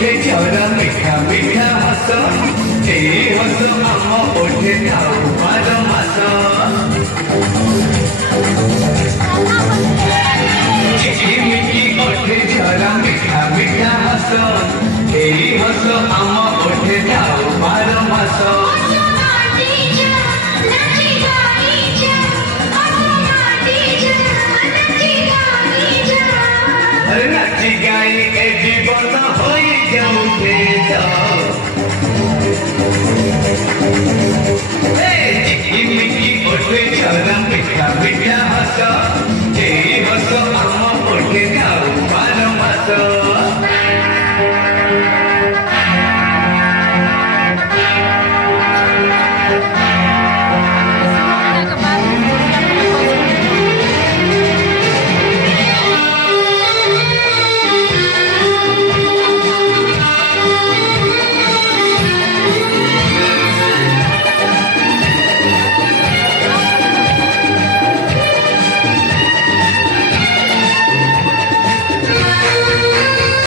ओठे झरा मीठा मीठा हस तेरी हस आम ओठे थाऊ 12 मास झिकिमिकी ओठे झरा मीठा मीठा हस तेरी हस आम ओठे थाऊ 12 मास नाची गाई ए जीवन हो जाऊे